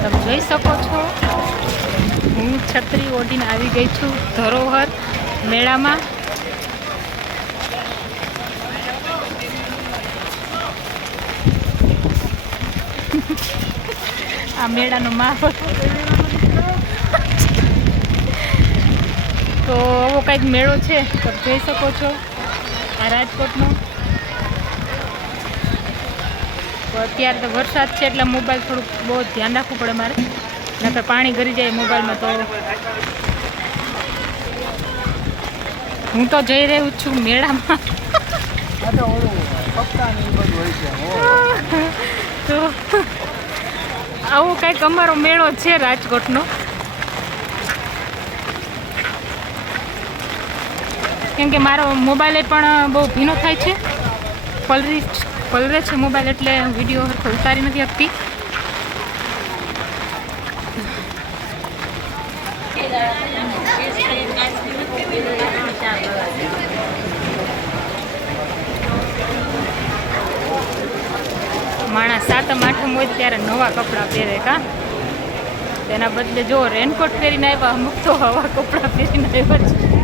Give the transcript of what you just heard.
તમે જોઈ શકો છો. હું છત્રી ઓઢીને આવી ગઈ છું ધરોહર મેળામાં. આ મેળાનો માહોલ. તો આવો કંઈક મેળો છે તમે જોઈ શકો છો. આ રાજકોટનો. અત્યારે તો વરસાદ છે એટલે મોબાઈલ થોડુંક બહુ ધ્યાન રાખવું પડે મારે. નકર પાણી ગરી જાય મોબાઈલમાં તો. હું તો જઈ રહ્યું છું મેળામાં. તો આવો કંઈક અમારો મેળો છે રાજકોટનો. કેમ કે મારો મોબાઈલ પણ બહુ ભીનો થાય છે. પલરી પલરે છે મોબાઈલ એટલે વીડિયો હરખો ઉતારી નથી આપતી. માણસ સાતમ, આઠમ હોય ત્યારે નવા કપડાં પહેરે કા? તેના બદલે જો રેનકોટ પહેરીને આવ્યા, અમુક તો હવા કપડાં પહેરીને આવ્યા છે.